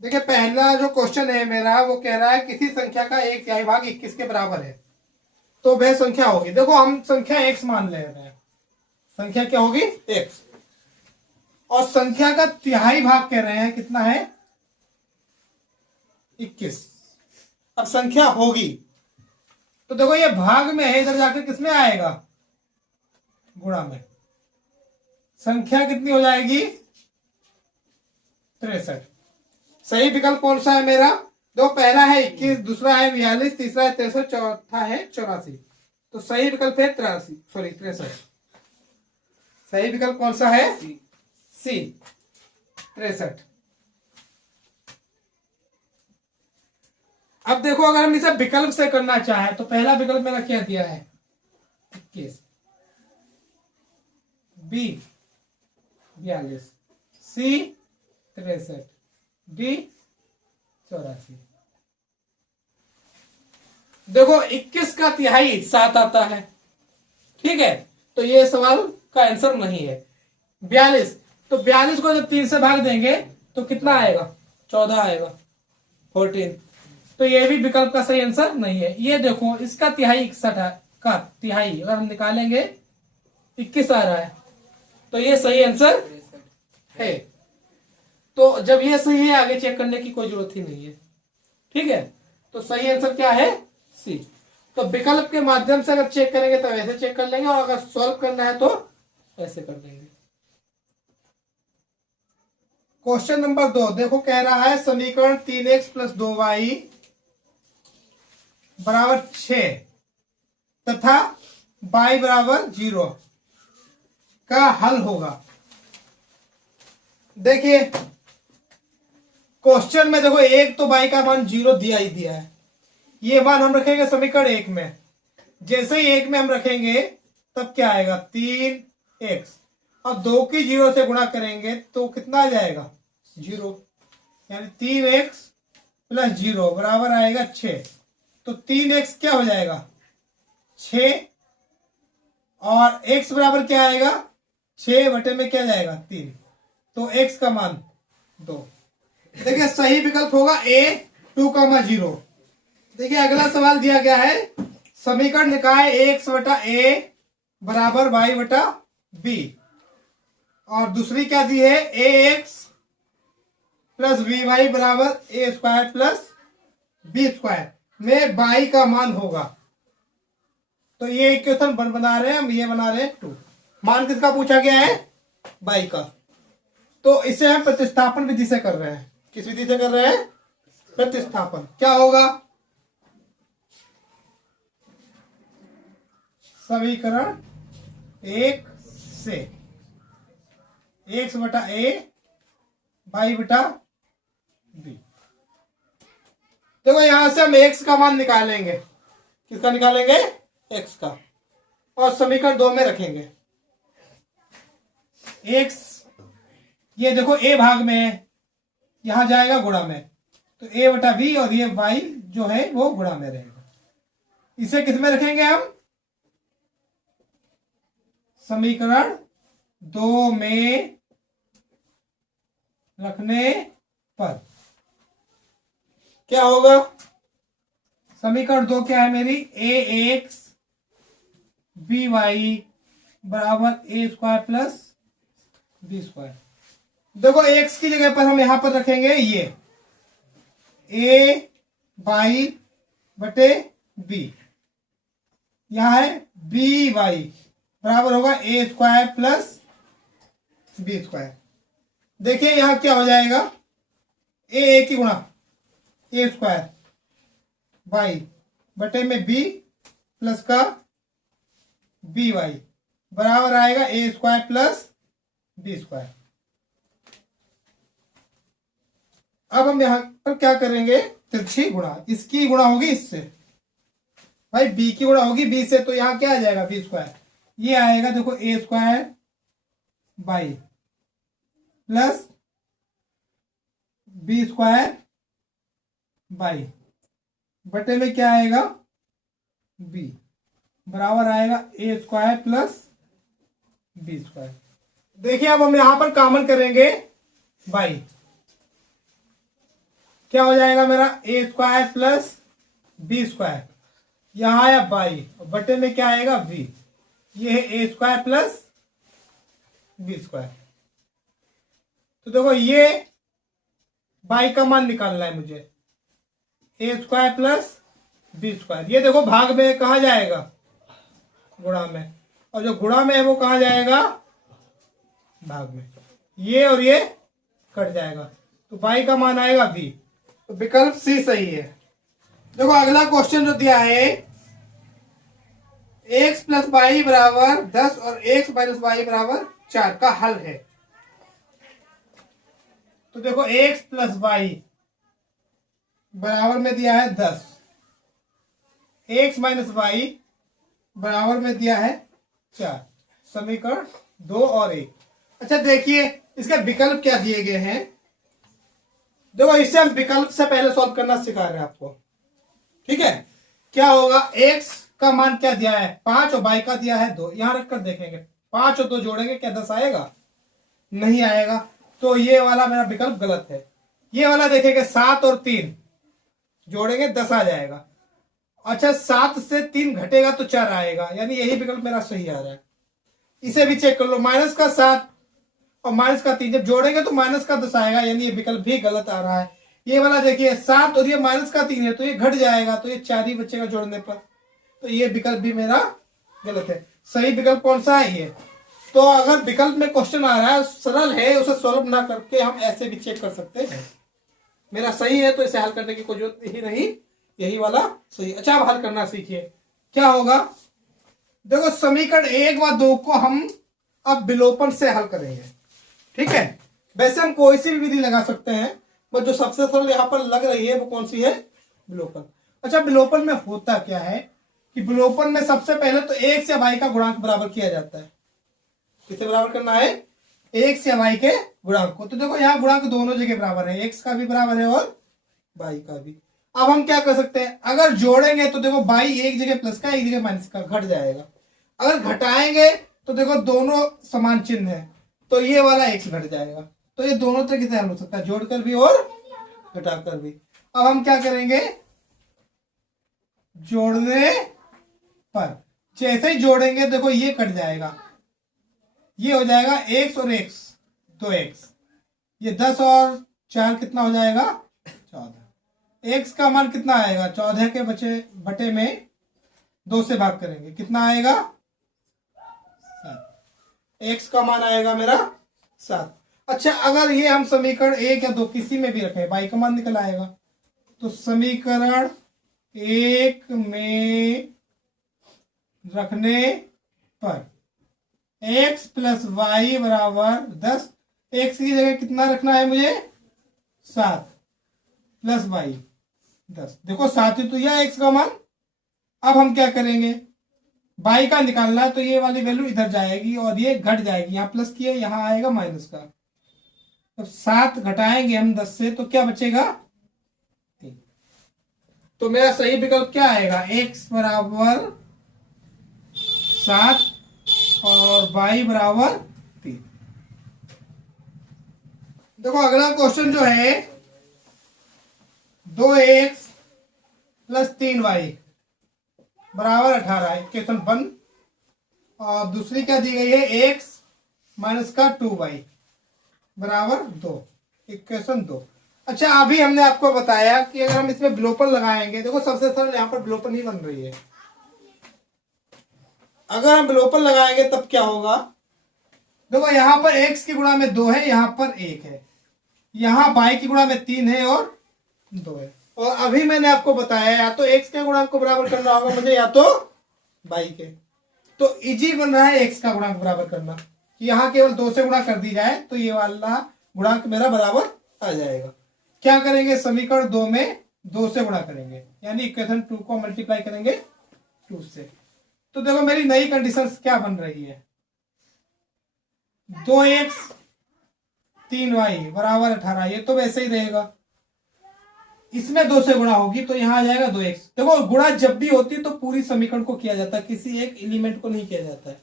देखिए पहला जो क्वेश्चन है मेरा वो कह रहा है किसी संख्या का एक तिहाई भाग 21 के बराबर है तो वह संख्या होगी। देखो हम संख्या x मान ले रहे हैं, संख्या क्या होगी x, और संख्या का तिहाई भाग कह रहे हैं कितना है 21। अब संख्या होगी तो देखो ये भाग में है, इधर जाकर किसमें आएगा गुणा में। संख्या कितनी हो जाएगी 63। सही विकल्प कौन सा है मेरा, दो पहला है 21, दूसरा है 42, तीसरा है 63, चौथा है 84। तो सही विकल्प है 63। सही विकल्प कौन सा है सी 63। अब देखो अगर हम इसे विकल्प से करना चाहें तो पहला विकल्प मेरा क्या दिया है 21, बी 42, सी 63, डी 84। देखो 21 का तिहाई 7 आता है, ठीक है, तो ये सवाल का आंसर नहीं है। 42, तो 42 को जब 3 से भाग देंगे तो कितना आएगा 14 आएगा 14। तो ये भी विकल्प का सही आंसर नहीं है। ये देखो इसका तिहाई 61 का तिहाई अगर हम निकालेंगे 21 आ रहा है, तो ये सही आंसर है। तो जब ये सही है आगे चेक करने की कोई जरूरत ही नहीं है, ठीक है। तो सही आंसर क्या है सी। तो विकल्प के माध्यम से अगर चेक करेंगे तो ऐसे चेक कर लेंगे, और अगर सॉल्व करना है तो ऐसे कर लेंगे। क्वेश्चन नंबर 2 देखो कह रहा है समीकरण 3x + 2y बराबर 6 तथा y बराबर 0 का हल होगा। देखिए क्वेश्चन में देखो एक तो y का मान 0 दिया ही दिया है, ये मान हम रखेंगे समीकरण 1 में। जैसे ही 1 में हम रखेंगे तब क्या आएगा 3x, और 2 की 0 से गुणा करेंगे तो कितना आ जाएगा 0, यानी 3x + 0 बराबर आएगा 6। तो 3x क्या हो जाएगा 6, और x बराबर क्या आएगा 6 बटे में क्या जाएगा 3, तो x का मान 2। देखिए सही विकल्प होगा a 2,0। देखिए अगला सवाल दिया गया है समीकरण निकाय x बटा a बराबर y बटा b, और दूसरी क्या दी है ax + by बराबर a² + b² में y का मान होगा। तो ये इक्वेशन बना रहे हैं हम, ये बना रहे हैं 2। मान किसका पूछा गया है y का, तो इसे हम प्रतिस्थापन विधि से कर रहे हैं। किस विधि से कर रहे हैं प्रतिस्थापन। क्या होगा समीकरण 1 से x बटा a y बटा b। देखो यहां से हम x का मान निकालेंगे, किसका निकालेंगे x का, और समीकरण 2 में रखेंगे। x ये देखो a भाग में है, यहां जाएगा गुणा में, तो a बटा b, और ये y जो है वो गुणा में रहेगा। इसे किस में रखेंगे हम समीकरण 2 में रखने पर क्या होगा समीकरण 2 क्या है मेरी ax by बराबर a² + b²। देखो x की जगह पर हम यहां पर रखेंगे ये a by बटे b, यहां है b y बराबर होगा a² + b²। देखिए यहां क्या हो जाएगा a की गुणा a² y बटे में b प्लस का बी वाई बराबर आएगा a² + b²। अब हम यहां पर क्या करेंगे तिरछी गुणा, इसकी गुणा होगी इससे, भाई b की गुणा होगी b से, तो यहां क्या आ जाएगा b², ये आएगा देखो a² by plus b² by बटे में क्या आएगा b बराबर आएगा a² + b²। देखिए अब हम यहां पर कॉमन करेंगे बाई, क्या हो जाएगा मेरा ए स्क्वायर प्लस बी स्क्वायर, यहां आया बाई, बटे में क्या आएगा v, ये है ए स्क्वायर प्लस बी स्क्वायर। तो देखो ये बाई का मान निकालना है मुझे, ए स्क्वायर प्लस बी स्क्वायर। ये देखो भाग में कहा जाएगा, गुणा में, और जो गुणा में है वो कहा जाएगा भाग में। ये और ये कट जाएगा, तो बाई का मान आएगा बी, तो विकल्प सी सही है। देखो अगला क्वेश्चन जो दिया है, x प्लस वाई बराबर 10 और x माइनस वाई बराबर 4 का हल है। तो देखो x प्लस वाई बराबर में दिया है 10, x माइनस वाई बराबर में दिया है 4, समीकरण 2 और 1। अच्छा देखिए इसके विकल्प क्या दिए गए हैं। देखो इससे हम विकल्प से पहले सॉल्व करना सिखा रहे हैं आपको, ठीक है। क्या होगा, x का मान क्या दिया है 5 और y का दिया है 2, यहां रखकर देखेंगे 5 और 2 जोड़ेंगे क्या 10 आएगा, नहीं आएगा, तो ये वाला मेरा विकल्प गलत है। ये वाला देखेंगे 7 और 3 जोड़ेंगे 10 आ जाएगा। अच्छा 7 से 3 घटेगा तो 4 आएगा, यानी यही विकल्प मेरा सही आ रहा है। इसे भी चेक कर लो, माइनस का 7 और माइनस का 3 जब जोड़ेंगे तो माइनस का 10 आएगा, यानी ये विकल्प भी गलत आ रहा है। ये वाला देखिए 7 और ये माइनस का 3 है तो ये घट जाएगा, तो ये 4 ही बचेगा जोड़ने पर, तो ये विकल्प भी मेरा गलत है। सही विकल्प कौन सा है ये। तो अगर विकल्प में क्वेश्चन आ रहा है सरल है, उसे सॉल्व ना करके हम ऐसे भी चेक कर सकते हैं। मेरा सही है तो इसे हल करने की कोई जरूरत ही नहीं, यही वाला सही। अच्छा अब हल करना सीखिए, क्या होगा। देखो समीकरण 1 व 2 को हम अब विलोपन से हल करेंगे, ठीक है। वैसे हम कोई सी भी विधि लगा सकते हैं, पर जो सबसे सरल यहाँ पर लग रही है वो कौन सी है, विलोपन। अच्छा विलोपन में होता क्या है कि विलोपन में सबसे पहले तो x या y का गुणांक बराबर किया जाता है। किसे बराबर करना है, x या y के गुणांक को। तो देखो यहाँ गुणांक दोनों जगह बराबर है, x का भी बराबर है और y का भी। अब हम क्या कर सकते हैं, अगर जोड़ेंगे तो देखो y एक जगह प्लस का एक जगह माइनस का घट जाएगा, अगर घटाएंगे तो देखो दोनों समान चिन्ह है तो ये वाला x घट जाएगा। तो ये दोनों तरीके से हल हो सकता है, जोड़कर भी और घटाकर भी। अब हम क्या करेंगे, जोड़ने पर जैसे ही जोड़ेंगे देखो ये कट जाएगा, ये हो जाएगा x और x 2x, ये 10 और 4 कितना हो जाएगा 14। x का मान कितना आएगा 14 के बटे में 2 से भाग करेंगे कितना आएगा 7, x का मान आएगा मेरा 7। अच्छा अगर ये हम समीकरण 1 या 2 किसी में भी रखें y का मान निकल आएगा, तो समीकरण 1 में रखने पर x प्लस वाई बराबर 10, x की जगह कितना रखना है मुझे 7 प्लस वाई 10, देखो 7 ही तो यह x का मान। अब हम क्या करेंगे, y का निकालना है तो ये वाली वैल्यू इधर जाएगी और ये घट जाएगी, यहाँ प्लस किया यहाँ आएगा माइनस का, तो 7 घटाएंगे हम 10 से तो क्या बचेगा 3। तो मेरा सही विकल्प क्या आएगा, x बराबर 7 और y बराबर 3। देखो अगला क्वेश्चन जो है 2x प्लस 3y बराबर 18 है, इक्वेशन 1। और दूसरी क्या दी गई है, x माइनस का 2y बराबर 2, इक्वेशन 2। अच्छा अभी हमने आपको बताया कि अगर हम इसमें विलोपन लगाएंगे, देखो सबसे सरल यहाँ पर विलोपन ही बन रही है। अगर हम विलोपन लगाएंगे तब क्या होगा, देखो यहाँ पर x की गुणा में 2 है, यहाँ पर 1 है, यहाँ y की गुणा में 3 है और 2 है। और अभी मैंने आपको बताया या तो x के गुणांक को बराबर करना होगा मुझे या तो y के, तो इजी बन रहा है x का गुणांक बराबर करना, कि यहाँ केवल 2 से गुणा कर दी जाए तो ये वाला गुणांक मेरा बराबर आ जाएगा। क्या करेंगे, समीकरण 2 में 2 से गुणा करेंगे, यानी इक्वेशन 2 को मल्टीप्लाई करेंगे 2 से। तो देखो मेरी नई कंडीशन क्या बन रही है, 2x 3y बराबर 18, ये तो वैसे ही रहेगा, इसमें 2 से गुणा होगी तो यहाँ आ जाएगा 2x। देखो गुणा जब भी होती है तो पूरी समीकरण को किया जाता है, किसी एक एलिमेंट को नहीं किया जाता है,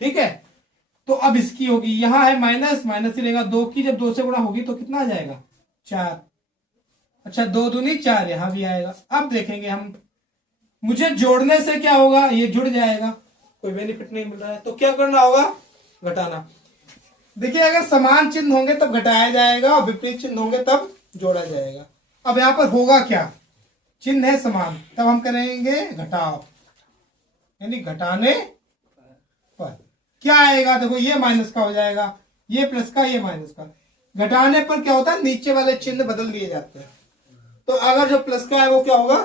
ठीक है। तो अब इसकी होगी, यहाँ है माइनस माइनस ही रहेगा, 2 की जब 2 से गुणा होगी तो कितना आ जाएगा 4, अच्छा 2 दूनी 4 यहां भी आएगा। अब देखेंगे हम, मुझे जोड़ने से क्या होगा, ये जुड़ जाएगा, कोई बेनिफिट नहीं मिल रहा है, तो क्या करना होगा, घटाना। देखिए अगर समान चिन्ह होंगे तब घटाया जाएगा और विपरीत चिन्ह होंगे तब जोड़ा जाएगा। अब यहां पर होगा क्या, चिन्ह है समान, तब हम करेंगे घटाव, यानी घटाने पर क्या आएगा, देखो ये माइनस का हो जाएगा, ये प्लस का, ये माइनस का। घटाने पर क्या होता है, नीचे वाले चिन्ह बदल दिए जाते हैं। तो अगर जो प्लस का है वो क्या होगा,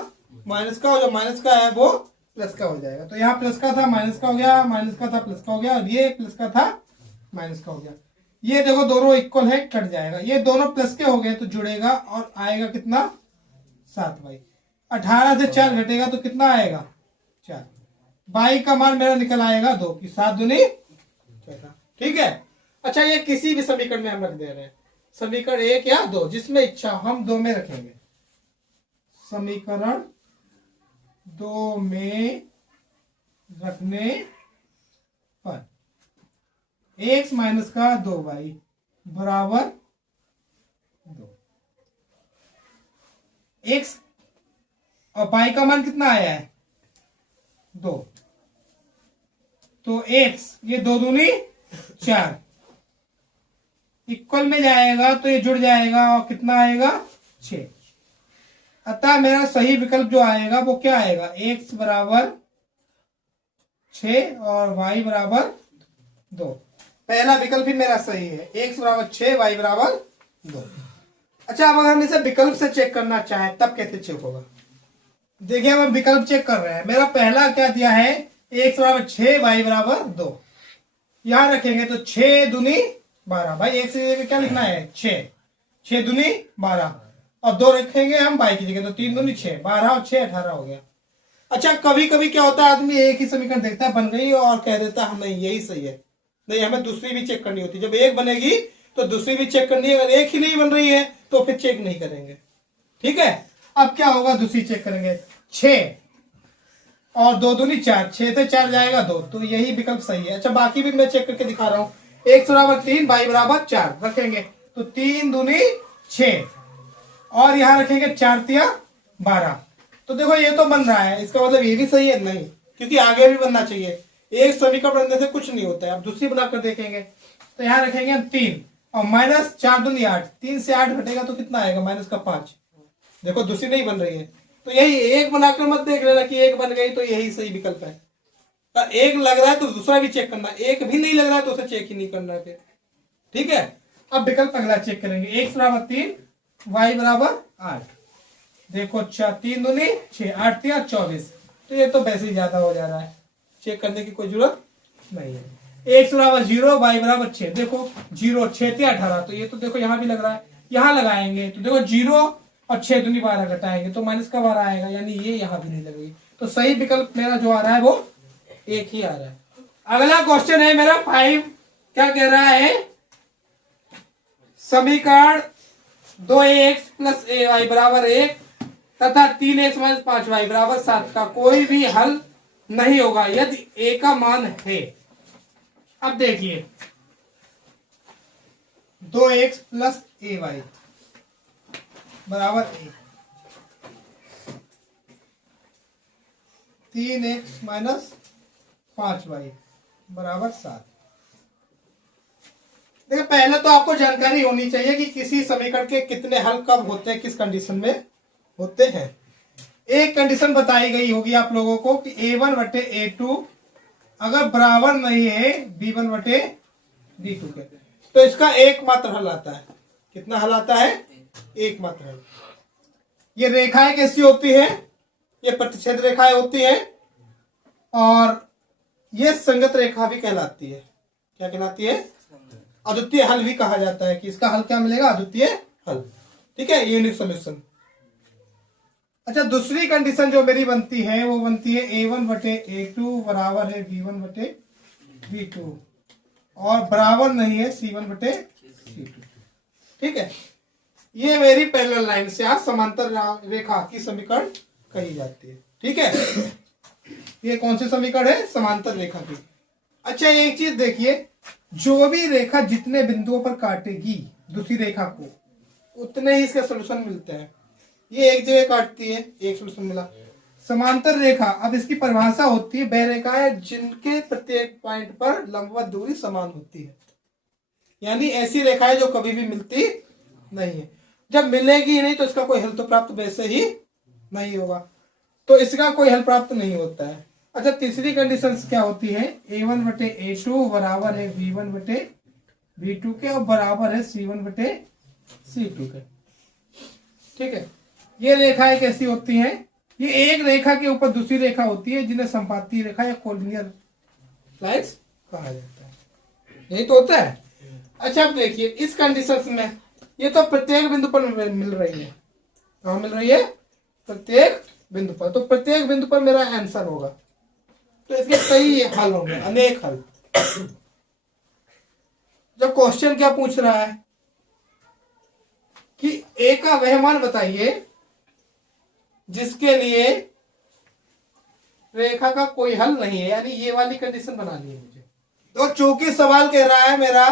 माइनस का, और जो माइनस का है वो प्लस का हो जाएगा। तो यहाँ प्लस का था माइनस का हो गया, माइनस का था प्लस का हो गया, और ये प्लस का था माइनस का हो गया। ये देखो दोनों इक्वल है, कट जाएगा, ये दोनों प्लस के हो गए तो जुड़ेगा और आएगा कितना, 7 बाई। 18 से 4 घटेगा तो कितना आएगा, 4। बाई का मान मेरा निकल आएगा 2 की 7 दूनी 14। ठीक है। अच्छा ये किसी भी समीकरण में हम रख दे रहे हैं, समीकरण 1 या 2, जिसमें इच्छा हम 2 में रखेंगे। समीकरण 2 में रखने पर x माइनस का 2y बराबर 2। x और y का मान कितना आया है, 2, तो x ये 2 दूनी 4 इक्वल में जाएगा तो ये जुड़ जाएगा और कितना आएगा, 6। अतः मेरा सही विकल्प जो आएगा वो क्या आएगा, x बराबर 6 और y बराबर 2। पहला विकल्प ही मेरा सही है, x बराबर 6, y बराबर 2। अच्छा अब अगर हम इसे विकल्प से चेक करना चाहें तब कैसे चेक होगा, देखिए हम विकल्प चेक कर रहे हैं। मेरा पहला क्या दिया है, x बराबर 6, y बराबर 2। यहां रखेंगे तो 6 दूनी 12, भाई एक से क्या लिखना है, 6, 6 दूनी 12, और 2 रखेंगे हम y की जगह तो 3 दूनी 6, 12 और 6 18 हो गया। अच्छा कभी कभी क्या होता है, आदमी एक ही समीकरण देखता है बन गई और कह देता है नहीं यही सही है, नहीं हमें दूसरी भी चेक करनी होती है। जब एक बनेगी तो दूसरी भी चेक करनी है, अगर एक ही नहीं बन रही है तो फिर चेक नहीं करेंगे। ठीक है। अब क्या होगा, दूसरी चेक करेंगे, 6 और 2 दूनी 4, 6 से 4 जाएगा 2, तो यही विकल्प सही है। अच्छा बाकी भी मैं चेक करके दिखा रहा हूँ, x बराबर 3, y बराबर 4 रखेंगे तो 3 दूनी 6, और यहां रखेंगे 4 तिया 12, तो देखो ये तो बन रहा है, इसका मतलब ये भी सही है, नहीं क्योंकि आगे भी बनना चाहिए। एक समीकरण बनने से कुछ नहीं होता है। अब दूसरी बनाकर देखेंगे तो यहाँ रखेंगे हम 3 और माइनस 4 दूनी 8, 3 से 8 घटेगा तो कितना आएगा, माइनस का 5। देखो दूसरी नहीं बन रही है, तो यही एक बनाकर मत देख लेना कि एक बन गई तो यही सही विकल्प है। एक लग रहा है तो दूसरा भी चेक करना, एक भी नहीं लग रहा है तो उसे चेक ही नहीं करना है। ठीक है। अब विकल्प अगला चेक करेंगे, x बराबर 3, y बराबर 8। देखो 3 दूनी 6, 8 तिया 24, तो ये तो वैसे ही ज्यादा हो जा रहा है, चेक करने की कोई जरूरत नहीं है। x बराबर 0, y बराबर 6, देखो 0 6 तिया 18, तो ये तो देखो यहाँ भी लग रहा है, यहाँ लगाएंगे तो देखो 0 और 6 दूनी 12 घटाएंगे तो माइनस का 12 आएगा, यानी ये यहाँ भी नहीं लगेगी। तो सही विकल्प मेरा जो आ रहा है वो एक ही आ रहा है। अगला क्वेश्चन है मेरा 5, क्या कह रहा है, समीकरण 2x प्लस ay बराबर 1 तथा 3x माइनस 5y बराबर 7 का कोई भी हल नहीं होगा यदि a का मान है। अब देखिए 2x प्लस ay बराबर 1, 3x माइनस 5y बराबर 7। देखिए पहले तो आपको जानकारी होनी चाहिए कि किसी समीकरण के कितने हल कब होते हैं, किस कंडीशन में होते हैं। एक कंडीशन बताई गई होगी आप लोगों को कि a1 बटे a2 अगर बराबर नहीं है b1 बटे b2 के, तो इसका एकमात्र हल आता है। कितना हल आता है, एकमात्र हल। ये रेखाएं कैसी होती है, ये प्रतिच्छेद रेखाएं होती हैं, और ये संगत रेखा भी कहलाती है। क्या कहलाती है, अद्वितीय हल भी कहा जाता है कि इसका हल क्या मिलेगा, अद्वितीय हल। ठीक है, यूनिक सॉल्यूशन। अच्छा दूसरी कंडीशन जो मेरी बनती है वो बनती है a1 बटे a2 बराबर है b1 बटे b2 और बराबर नहीं है c1 बटे c2। ठीक है, ये मेरी पैरेलल लाइन से आज समांतर रेखा की समीकरण कही जाती है। ठीक है, ये कौन सी समीकरण है, समांतर रेखा की। अच्छा एक चीज देखिए, जो भी रेखा जितने बिंदुओं पर काटेगी दूसरी रेखा को, उतने ही इसके सॉल्यूशन मिलते हैं। ये एक जगह काटती है, एक सोल्यूशन मिला। समांतर रेखा, अब इसकी परिभाषा होती है वह रेखाएं जिनके प्रत्येक पॉइंट पर लंबवत दूरी समान होती है। यानी ऐसी रेखाएं जो कभी भी मिलती नहीं है। जब मिलेगी नहीं तो इसका कोई हल तो प्राप्त वैसे ही नहीं होगा, तो इसका कोई हल प्राप्त नहीं होता है। अच्छा, तीसरी कंडीशन क्या होती है, a1 बटे a2 बराबर है v1 बटे v2 के और बराबर है c1 बटे c2 के। ठीक है, ये रेखाएं कैसी होती हैं, ये एक रेखा के ऊपर दूसरी रेखा होती है जिन्हें संपाती रेखा या कोलिनियर लाइन्स कहा जाता है। यही तो होता है। अच्छा, अब देखिए इस कंडीशन में ये तो प्रत्येक बिंदु पर मिल रही है, कहाँ मिल रही है, प्रत्येक बिंदु पर। तो प्रत्येक बिंदु पर मेरा आंसर होगा, तो इसके कई हल होंगे, अनेक हल। जब क्वेश्चन क्या पूछ रहा है कि ए का वह मान बताइए जिसके लिए रेखा का कोई हल नहीं है, यानी ये वाली कंडीशन बनानी है मुझे। तो चूंकि सवाल कह रहा है मेरा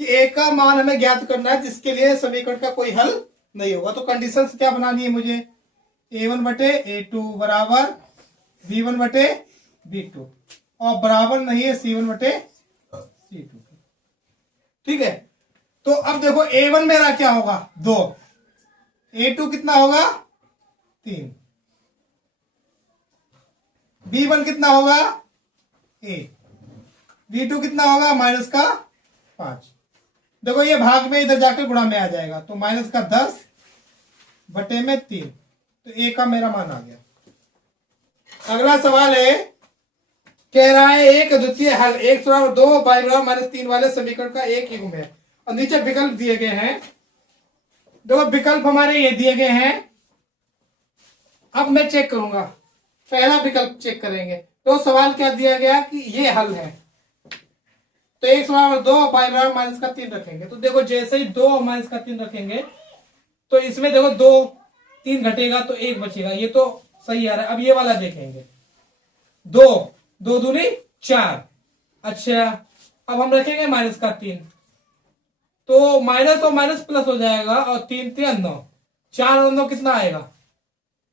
कि ए का मान हमें ज्ञात करना है जिसके लिए समीकरण का कोई हल नहीं होगा, तो कंडीशन क्या बनानी है मुझे, a1 बटे a2 बराबर v1 बटे v2 और बराबर नहीं है c1 बटे c2। ठीक है, तो अब देखो a1 मेरा क्या होगा 2, a2 कितना होगा 3, v1 कितना होगा a, v2 कितना होगा माइनस का 5। देखो ये भाग में इधर जाकर गुणा में आ जाएगा, तो माइनस का 10 बटे में 3, तो ए का मेरा मान आ गया। अगला सवाल है, कह रहा है एक द्वितीय हल x बराबर 2 y बराबर माइनस 3 वाले समीकरण का एक युग्म है और नीचे विकल्प दिए गए हैं। देखो विकल्प हमारे ये दिए गए हैं। अब मैं चेक करूंगा, पहला विकल्प चेक करेंगे। तो सवाल क्या दिया गया कि ये हल है, तो x बराबर 2 y बराबर माइनस का 3 रखेंगे। तो देखो जैसे ही 2 और माइनस का 3 रखेंगे तो इसमें देखो 2 3 घटेगा तो 1 बचेगा, ये तो सही आ रहा है। अब ये वाला देखेंगे, 2 2 दूनी 4। अच्छा, अब हम रखेंगे माइनस का 3, तो माइनस और माइनस प्लस हो जाएगा और 3 3 9, 4 और 9 कितना आएगा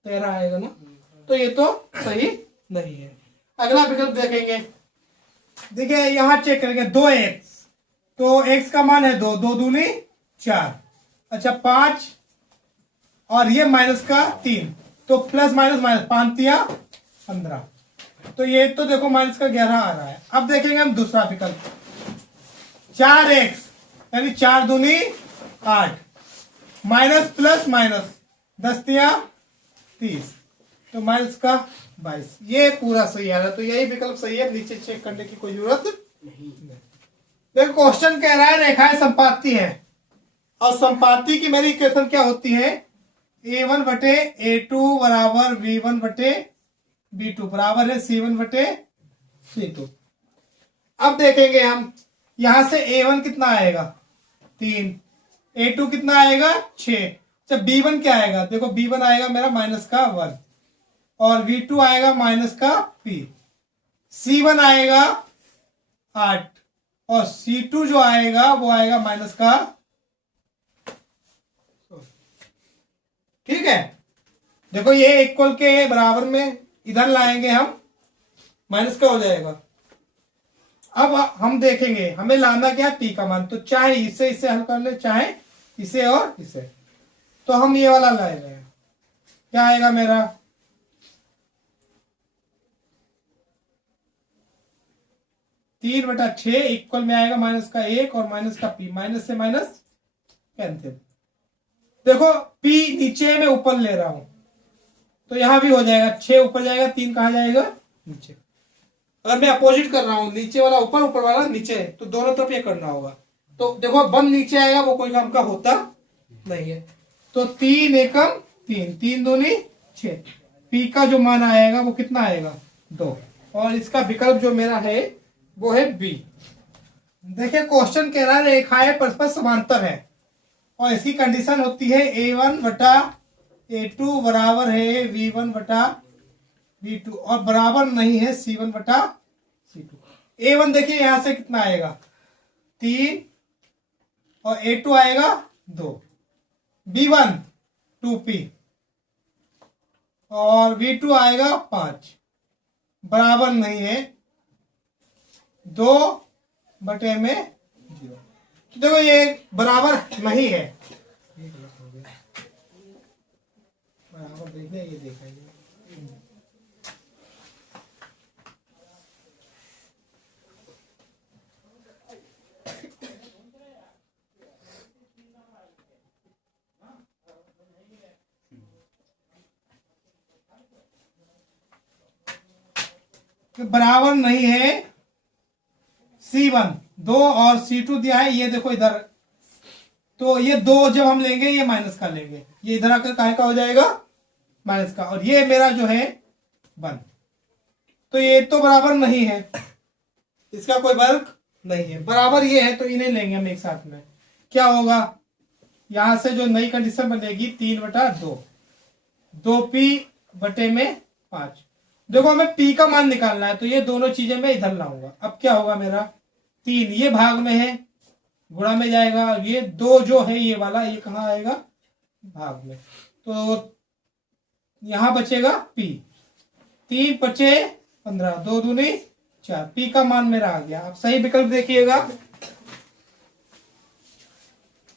13 आएगा ना, तो ये तो सही नहीं है। अगला विकल्प देखेंगे, देखिए यहां चेक करेंगे 2x, तो x का मान है 2, 2 दूनी 4, अच्छा 5 और ये माइनस का 3, तो प्लस माइनस माइनस 5 3 15, तो ये तो देखो माइनस का 11 आ रहा है। अब देखेंगे हम दूसरा विकल्प, 4x यानी 4 दूनी 8 माइनस प्लस माइनस 10 3 30, तो माइनस का 22, ये पूरा सही आ रहा है। तो यही विकल्प सही है, नीचे चेक करने की कोई जरूरत नहीं। देखो क्वेश्चन कह रहा है रेखाएं संपाती है और संपाती की मेरी इक्वेशन क्या होती है, a1 बटे a2 बराबर v1 बटे v2 बराबर है c1 बटे c2। अब देखेंगे हम, यहां से a1 कितना आएगा 3, a2 कितना आएगा 6, जब b1 क्या आएगा, देखो b1 आएगा मेरा माइनस का 1 और v2 आएगा माइनस का p, c1 आएगा 8 और c2 जो आएगा वो आएगा माइनस का। ठीक है, देखो ये इक्वल के बराबर में इधर लाएंगे हम, माइनस का हो जाएगा। अब हम देखेंगे हमें लाना क्या है p का मान, तो चाहे इसे इसे हल कर ले, चाहे इसे और इसे, तो हम ये वाला लाए रहे हैं, क्या आएगा मेरा 3/6 इक्वल में आएगा माइनस का 1 और माइनस का p, माइनस से माइनस कैंसिल। देखो p नीचे में ऊपर ले रहा हूं तो यहां भी हो जाएगा, 6 ऊपर जाएगा 3 कहां जाएगा नीचे। अगर मैं अपोजिट कर रहा हूं, नीचे वाला ऊपर ऊपर वाला नीचे, तो दोनों तरफ ये करना होगा। तो देखो 1 नीचे आएगा वो कोई काम का होता नहीं है, तो 3 एकम 3, 3 दूनी 6, p का जो मान आएगा वो कितना आएगा 2, और इसका विकल्प जो मेरा है वो है बी। देखिए क्वेश्चन कह रहा है रेखाएं परस्पर समांतर है और इसकी कंडीशन होती है a1 बटा a2 बराबर है v1 बटा v2 और बराबर नहीं है c1 बटा c2। a1 देखिए यहां से कितना आएगा 3 और a2 आएगा 2, b1 2p और v2 आएगा 5, बराबर नहीं है 2/0। तो देखो ये बराबर नहीं है, बराबर देखिए, ये देखा ये बराबर नहीं है। C1 2 और C2 दिया है, ये देखो इधर, तो ये 2 जब हम लेंगे ये माइनस का लेंगे, ये इधर आकर काहे का हो जाएगा माइनस का, और ये मेरा जो है 1, तो ये तो बराबर नहीं है, इसका कोई वर्ग नहीं है। बराबर ये है तो इन्हें लेंगे हम एक साथ में, क्या होगा यहां से जो नई कंडीशन बनेगी 3/2, 2p/5। देखो हमें p का मान निकालना है, तो ये दोनों चीजें मैं इधर लाऊंगा। अब क्या होगा मेरा 3 ये भाग में है, गुणा में जाएगा, और ये 2 जो है ये वाला ये कहाँ आएगा भाग में, तो यहां बचेगा p, 3 बचे 15, 2 दूनी 4, p का मान मेरा आ गया। अब सही विकल्प देखिएगा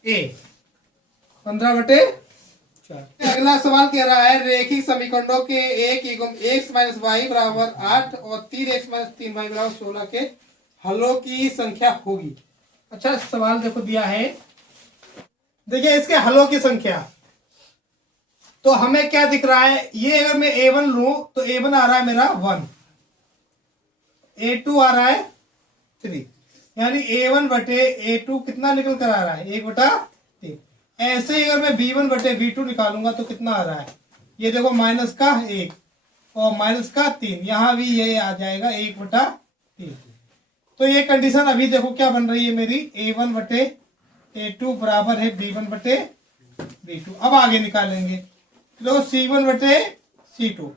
a 15/4। अगला सवाल कह रहा है रेखिक समीकरणों के एक युग्म x - y बराबर 8 और 3x - 3y बराबर 16 के हलों की संख्या होगी। अच्छा सवाल देखो दिया है, देखिए इसके हलों की संख्या, तो हमें क्या दिख रहा है, ये अगर मैं a1 लूं तो a1 आ रहा है मेरा 1, a2 आ रहा है 3, यानी a1/a2 कितना निकल कर आ रहा है 1/3। ऐसे ही अगर मैं b1/v2 निकालूंगा तो कितना आ रहा है, ये देखो माइनस का 1 और माइनस का 3, यहां भी ये आ जाएगा 1/3। तो ये कंडीशन अभी देखो क्या बन रही है मेरी, a1/a2 बराबर है b1/b2। अब आगे निकालेंगे, तो c1/c2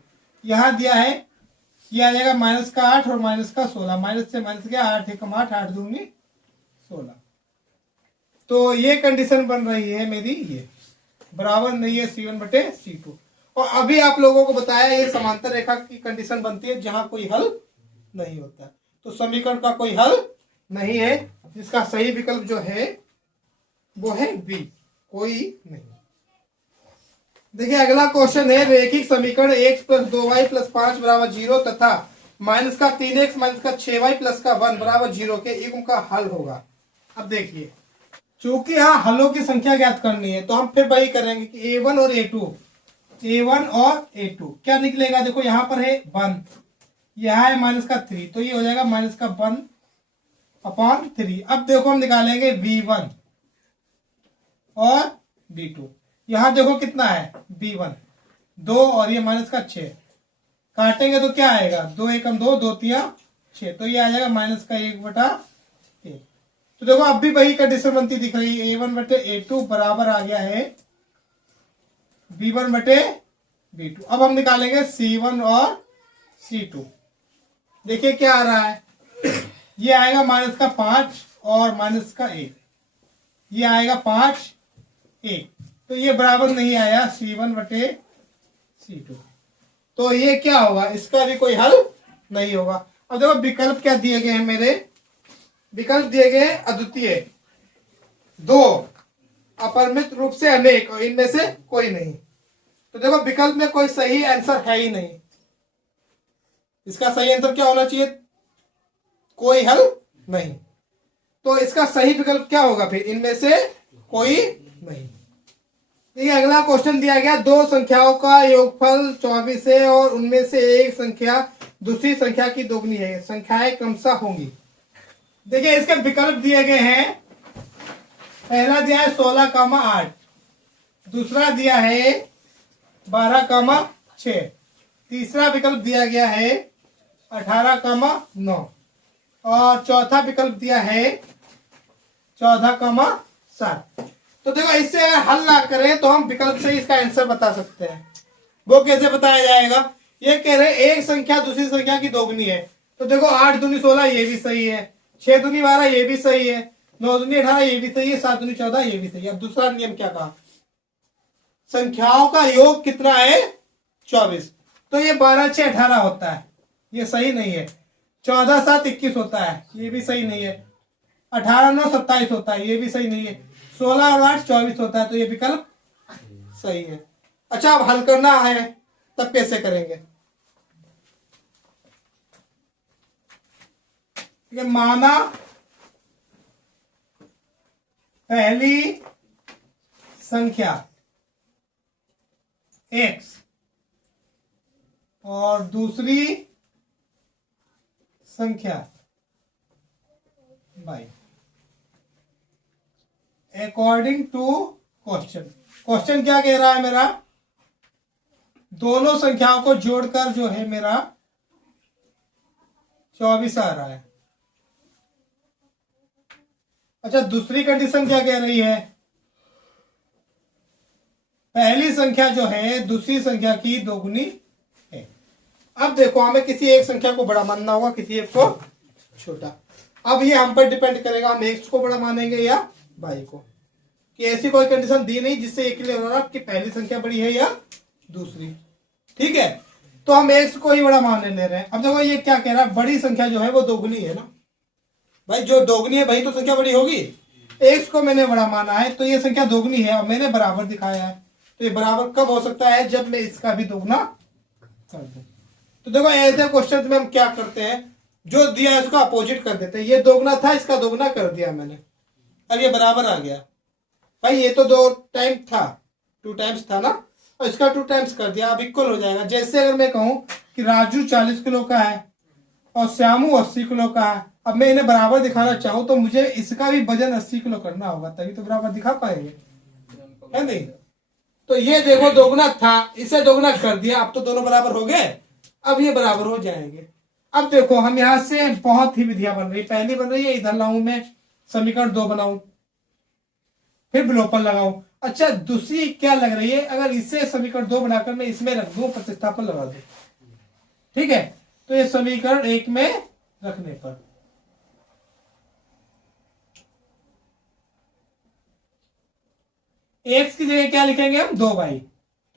यहां दिया है, ये आ जाएगा -8 और -16, माइनस से माइनस गया 8 × 8, 8 दूनी 16। तो ये कंडीशन बन रही है मेरी, ये बराबर नहीं है c1/c2। और अभी आप लोगों को बताया ये समांतर रेखा की कंडीशन बनती है जहां कोई हल नहीं होता, तो समीकरण का कोई हल नहीं है, जिसका सही विकल्प जो है वो है बी, कोई नहीं। देखिए अगला क्वेश्चन है रेखिक समीकरण x + 2y + 5 बराबर 0 तथा -3x - 6y + 1 बराबर 0 के युग्म का हल होगा। अब देखिए चूंकि यहाँ हलों की संख्या ज्ञात करनी है तो हम फिर वही करेंगे कि a1 और a2 क्या निकलेगा, देखो यहाँ पर है 1, यहाँ है -3, तो ये हो जाएगा -1/3। अब देखो हम निकालेंगे v1 और v2, यहाँ देखो कितना है v1 2 और ये -6, काटेंगे तो क्या आएगा 2 एकम 2, 2 तिया 6, तो ये आ जाएगा -1/1। तो देखो अब भी वही कंडीशन बनती दिख रही है, a1/a2 बराबर आ गया है b1/b2। अब हम निकालेंगे c1 और c2, देखिए क्या आ रहा है, ये आएगा -5 और -1, ये आएगा 5 1, तो ये बराबर नहीं आया c1/c2, तो ये क्या होगा, इसका भी कोई हल नहीं होगा। अब देखो विकल्प क्या दिए गए हैं मेरे, विकल्प दिए गए अद्वितीय, 2 अपरिमित रूप से अनेक और इनमें से कोई नहीं। तो देखो विकल्प में कोई सही आंसर है ही नहीं, इसका सही आंसर क्या होना चाहिए, कोई हल नहीं, तो इसका सही विकल्प क्या होगा फिर, इनमें से कोई नहीं। ये अगला क्वेश्चन दिया गया, दो संख्याओं का योगफल 24 है और उनमें से एक संख्या दूसरी संख्या की दोगुनी है, संख्याएं क्रमशः होंगी। देखिए इसके विकल्प दिए गए हैं, पहला दिया है 16, 8, दूसरा दिया है 12, 6, तीसरा विकल्प दिया गया है 18, 9 और चौथा विकल्प दिया है 14, 7। तो देखो इससे अगर हल ना करें तो हम विकल्प से इसका आंसर बता सकते हैं। वो कैसे बताया जाएगा, ये कह रहे एक संख्या दूसरी संख्या की दोगुनी है, तो देखो 8 दूनी 16 ये भी सही है, 6 दूनी 12 ये भी सही है, 9 दूनी 18 ये भी सही है, 7 दूनी 14 ये भी सही है। अब दूसरा नियम क्या कहा, संख्याओं का योग कितना है 24। तो ये 12 6 18 होता है, ये सही नहीं है। 14 7 21 होता है, ये भी सही नहीं है। 18 9 27 होता है, ये भी सही नहीं है। 16 और 8 24 होता है, तो ये विकल्प सही है। अच्छा, अब हल करना है, तब कैसे करेंगे? ये माना पहली संख्या x और दूसरी संख्या y according to question. Question क्या कह रहा है मेरा? दोनों संख्याओं को जोड़कर जो है मेरा 24 आ रहा है। अच्छा, दूसरी कंडीशन क्या कह रही है? पहली संख्या जो है दूसरी संख्या की दोगुनी है। अब देखो, हमें किसी एक संख्या को बड़ा मानना होगा, किसी एक को छोटा। अब ये हम पर डिपेंड करेगा, हम एक्स को बड़ा मानेंगे या वाई को। कि ऐसी कोई कंडीशन दी नहीं जिससे ये क्लियर हो रहा कि पहली संख्या बड़ी है या दूसरी। ठीक है, तो हम एक्स को ही बड़ा मान ले रहे हैं। अब देखो ये क्या कह रहा है, बड़ी संख्या जो है वो दोगुनी है ना भाई, जो दोगुनी है भाई तो संख्या बड़ी होगी। एक्स को मैंने बड़ा माना है, तो ये संख्या दोगुनी है और मैंने बराबर दिखाया है। तो ये बराबर कब हो सकता है? जब मैं इसका भी दोगुना कर दूं। तो देखो ऐसे क्वेश्चन में हम क्या करते हैं, जो दिया है उसका अपोजिट कर देते हैं। ये दोगुना था, इसका दोगुना कर दिया मैंने, अब ये बराबर आ गया। भाई ये तो 2 टाइम था, 2 टाइम्स था ना, और इसका 2 टाइम्स कर दिया, अब इक्वल हो जाएगा। जैसे अगर मैं कहूं कि राजू 40 किलो का है और श्यामू 80 किलो का है, अब मैं इन्हें बराबर दिखाना चाहूं तो मुझे इसका भी वजन 80 किलो करना होगा, तभी तो बराबर दिखा पाएंगे, है नहीं? तो ये देखो दोगुना था, इसे दोगुना कर दिया, अब तो दोनों बराबर हो गए, अब ये बराबर हो जाएंगे। अब देखो हम यहां से बहुत ही विधियां बन रही, पहली बन रही है इधर लाऊं मैं, समीकरण 2 बनाऊं, फिर विलोपन लगाऊं। अच्छा, दूसरी क्या लग रही है, अगर इसे समीकरण 2 बनाकर मैं इसमें रख दूं, प्रतिस्थापन लगा दूं, ठीक है, तो ये समीकरण 1 में रखने पर एक्स की जगह क्या लिखेंगे हम? 2y।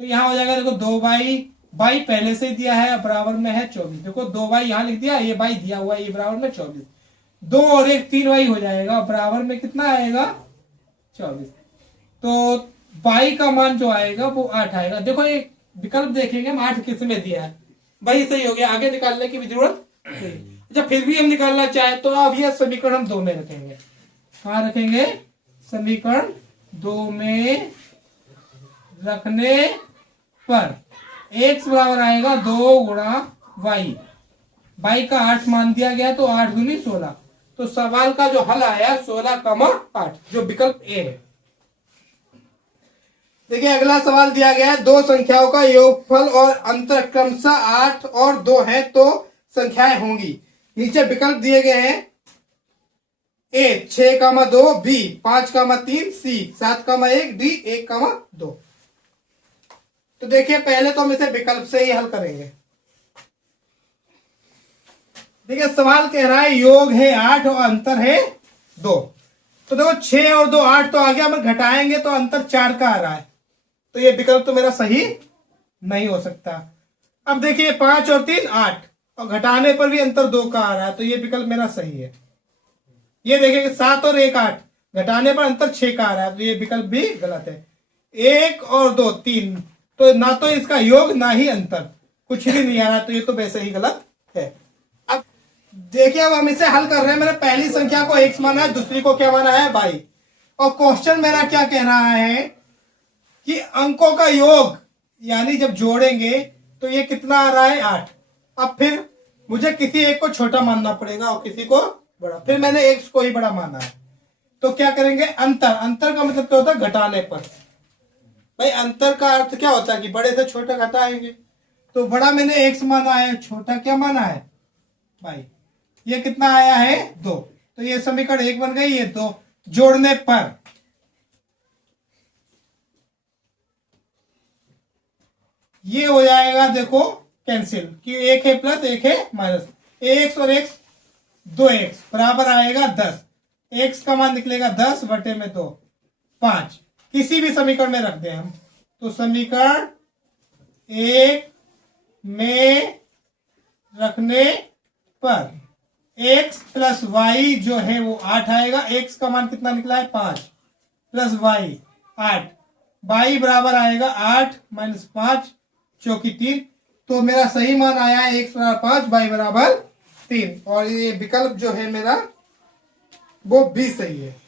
तो यहां हो जाएगा, देखो 2y, y पहले से ही दिया है, बराबर में है 24। देखो 2y यहां लिख दिया, ये y दिया हुआ है, ये बराबर में 24। 2 और 1 3y हो जाएगा, बराबर में कितना आएगा? 24। तो y का मान जो आएगा वो 8 आएगा। देखो ये विकल्प देखेंगे हम, 8 किस में दिया है, वही सही हो गया, आगे निकालने की भी जरूरत नहीं। अच्छा, फिर भी हम निकालना चाहे तो अब यह समीकरण हम 2 में रखेंगे। कहाँ रखेंगे? समीकरण 2 में रखने पर x बराबर आएगा 2 गुणा y का 8 मान दिया गया, तो 8 दूनी 16। तो सवाल का जो हल आया 16,8, जो विकल्प ए है। देखिए अगला सवाल दिया गया है, दो संख्याओं का योगफल और अंतर क्रमशः 8 और 2 है तो संख्याएं होंगी। नीचे विकल्प दिए गए हैं, ए 6,2, बी 5,3, सी 7,1, डी 1,2। तो देखिए पहले तो हम इसे विकल्प से ही हल करेंगे। देखिए सवाल कह रहा है योग है 8 और अंतर है 2। तो देखो 6 और 2 8 तो आ गया, हम घटाएंगे तो अंतर 4 का आ रहा है, तो ये विकल्प तो मेरा सही नहीं हो सकता। अब देखिए 5 और 3 8 और घटाने पर भी अंतर 2 का आ रहा है, तो ये विकल्प मेरा सही है। ये देखिए 7 और 1 8 घटाने पर अंतर 6 का आ रहा है, तो ये विकल्प भी गलत है। 1 और 2 3, तो ना तो इसका योग ना ही अंतर, कुछ भी नहीं आ रहा, तो ये तो वैसे ही गलत है। अब देखिए अब हम इसे हल कर रहे हैं। मैंने पहली संख्या को x माना है, दूसरी को क्या माना है y, और क्वेश्चन मेरा क्या कह रहा है कि अंकों का योग यानी जब जोड़ेंगे तो ये कितना आ रहा है 8। अब फिर मुझे किसी एक को छोटा मानना पड़ेगा और किसी को बड़ा, फिर मैंने x को ही बड़ा माना है, तो क्या करेंगे अंतर। अंतर का मतलब क्या होता है? घटाने पर। भाई अंतर का अर्थ क्या होता है कि बड़े से छोटा घटाएंगे, तो बड़ा मैंने x माना है, छोटा क्या माना है भाई। ये कितना आया है 2, तो ये समीकरण 1 बन गई, ये 2 जोड़ने पर ये हो जाएगा, देखो कैंसिल कि 1 है प्लस 1 है माइनस, x और x 2x बराबर आएगा 10। x का मान निकलेगा 10 बटे में 2 5, किसी भी समीकरण में रख दें हम तो समीकरण 1 में रखने पर x प्लस वाई जो है वो 8 आएगा। x का मान कितना निकला है 5 प्लस वाई 8, वाई बराबर आएगा 8 माइनस 5 चौकी 3। तो मेरा सही मान आया है x बराबर 5, वाई बराबर 3, और ये विकल्प जो है मेरा वो भी सही है।